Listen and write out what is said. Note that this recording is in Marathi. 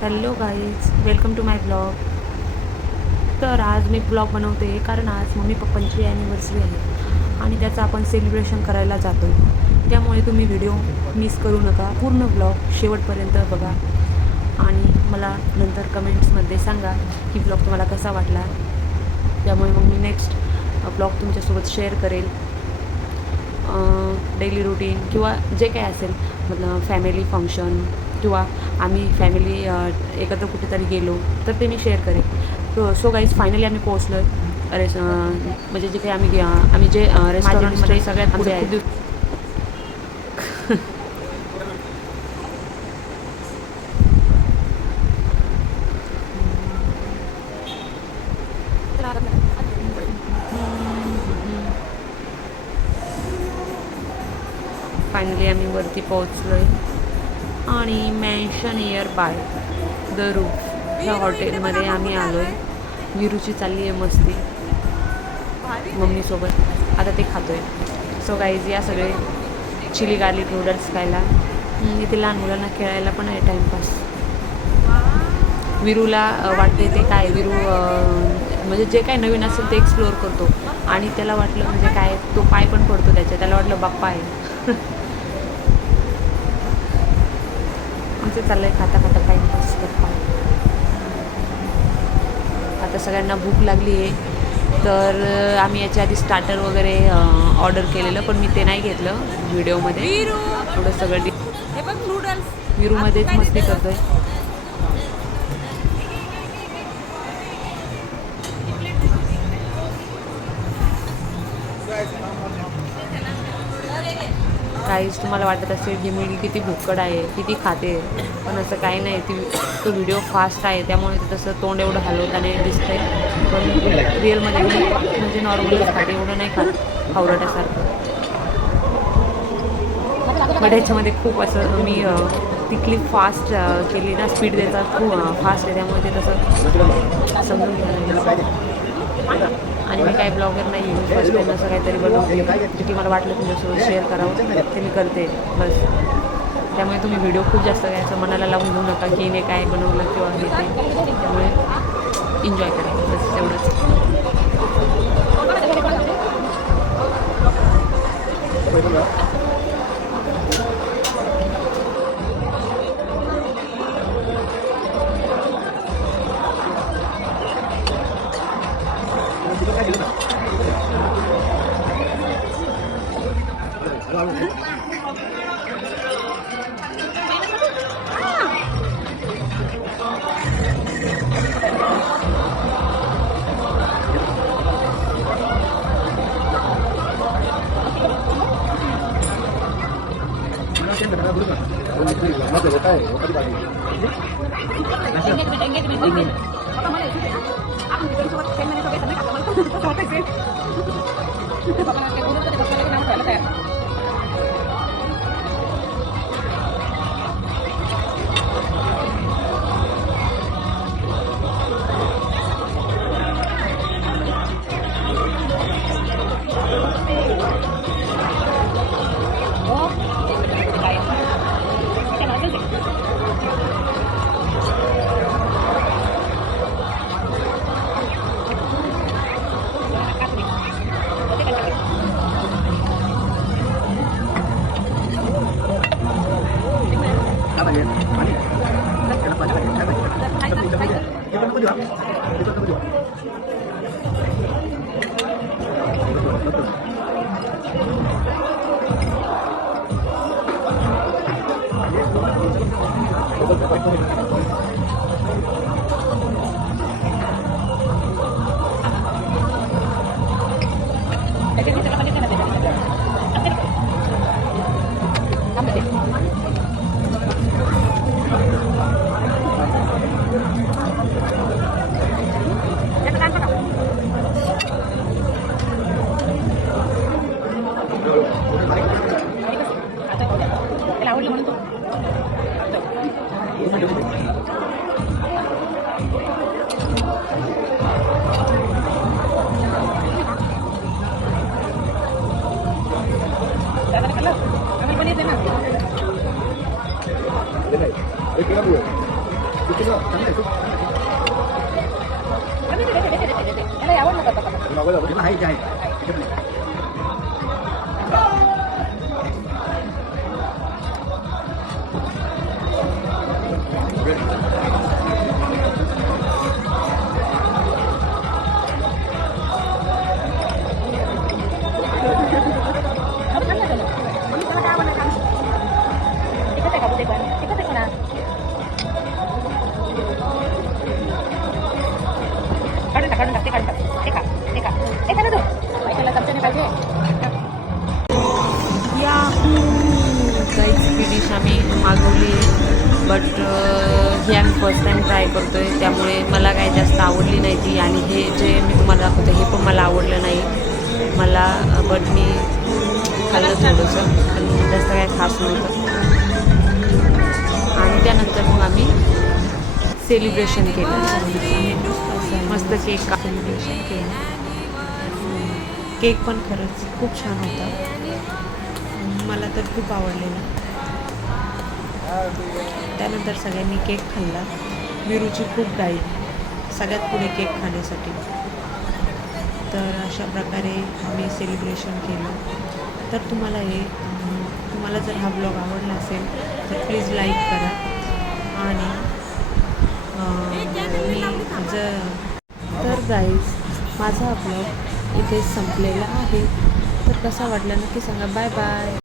Hello guys, welcome to my blog. तर आज मी ब्लॉग बनवते कारण आज मम्मी पप्पांची ॲनिव्हर्सरी आहे आणि त्याचं आपण सेलिब्रेशन करायला जातो आहे. त्यामुळे तुम्ही व्हिडिओ मिस करू नका, पूर्ण ब्लॉग शेवटपर्यंत बघा आणि मला नंतर कमेंट्समध्ये सांगा की ब्लॉग तुम्हाला कसा वाटला. त्यामुळे मग मी नेक्स्ट ब्लॉग तुमच्यासोबत शेअर करेल. डेली रुटीन किंवा जे काही असेल, मतलब फॅमिली फंक्शन किंवा आम्ही फॅमिली एकत्र कुठेतरी गेलो तर ते मी शेअर करेन. सो गाईज, फायनली आम्ही पोहोचलो आहे म्हणजे जे काही आम्ही जे रेस्टॉरंटमध्ये सगळ्यात पुढे आहे. फायनली आम्ही वरती पोहोचलो आहे आणि mansion near by the roof ह्या हॉटेलमध्ये आम्ही आलो आहे. विरूची चालली आहे मस्ती मम्मीसोबत, आता ते खातो आहे. सो गाईज, या सगळे चिली गार्लिक नूडल्स खायला. इथे लहान मुलांना खेळायला पण आहे, टाईमपास. विरूला वाटते ते काय, विरू म्हणजे जे काय नवीन असेल ते एक्सप्लोअर करतो आणि त्याला वाटलं म्हणजे काय, तो पाय पण पडतो त्याला वाटलं बाप्पा आहे. आमचं चाललं आहे खाता खाता टाईमपास गप्पा. आता सगळ्यांना भूक लागली आहे तर आम्ही याच्या आधी स्टार्टर वगैरे ऑर्डर केलेलं, पण मी ते नाही घेतलं व्हिडिओमध्ये. थोडं सगळं नूडल्स विरूमध्येच मस्ती करतोय. काहीच तुम्हाला वाटत असेल की मुलगी किती भुक्कड आहे, किती खाते, पण असं काही नाही. तो व्हिडिओ फास्ट आहे त्यामुळे ते तसं तोंड एवढं हलवताना दिसतंय, पण रिअलमध्ये म्हणजे नॉर्मलच खाते, एवढं नाही खात हावरटासारखं. बट ह्याच्यामध्ये खूप असं मी ती क्लिप फास्ट केली ना, स्पीड त्याचा खूप फास्ट आहे त्यामुळे ते तसं समजून घ्यायला. आणि मी काय ब्लॉगर नाही आहे, फर्स्ट टाईम असं काहीतरी बनवते की मला वाटलं तुमच्यासोबत शेअर करावं ते मी करते बस. त्यामुळे तुम्ही व्हिडिओ खूप जास्त काय असं मनाला लावून घेऊ नका की हिने काय बनवलं किंवा हे ते. त्यामुळे एन्जॉय करा बस, एवढंच. काहीच ही डिश आम्ही मागवली आहे, बट ही आम्ही फर्स्ट टाईम ट्राय करतो आहे, त्यामुळे मला काही जास्त आवडली नाही ती. आणि हे जे मी तुम्हाला दाखवते हे पण मला आवडलं नाही मला, बट मी खाल्लं थोडंसं, पण जास्त काही खास नव्हतं. आणि त्यानंतर मग आम्ही सेलिब्रेशन केलं, मस्त केक सेलिब्रेशन केलं. केक पण खरंच खूप छान होता, मला तर खूप आवडलेला. त्यानंतर सगळ्यांनी केक खाल्ला. वीरूची खूप घाई सगळ्यात पुढे केक खाण्यासाठी. तर अशा प्रकारे आम्ही सेलिब्रेशन केलं. तर तुम्हाला जर हा ब्लॉग आवडला असेल तर प्लीज लाईक करा. आणि तर गाईज माझा हा ब्लॉग इथे संपलेला आहे. तर कसा वाटला नक्की सांगा. Bye bye.